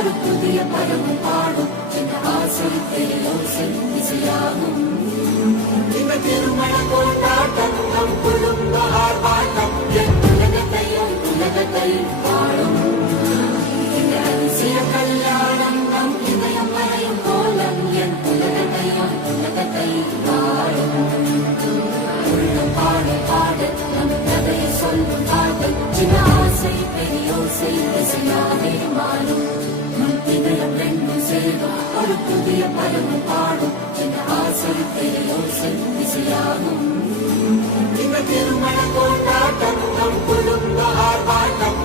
ஒரு புதிய பதமும் பாடும் என்ற ஆசை பேரோசை இசையாகும். இந்த திருமண கொண்டாட்டம் நம் குடும்ப ஆர்ப்பாட்டம் என் உலகத்தையும் வாழும். இந்த அதிசய கல்யாணம் நம் இதயம் மறையும் கோலம் என் உலகத்தையும் வாழும். உள்ளம் பாட பாட நம் கதையை சொல்லும் காதல் சின்ன ஆசை பெரியோசை இசையாவே மாறும். நம் இதயம் ரெண்டும் சேரும் ஒரு புதிய பதமும் பாடும் என்ற ஆசை பெரியோசை இசையாகும். இந்த திருமண கொண்டாட்டம் நம் குடும்ப ஆர்ப்பாட்டம்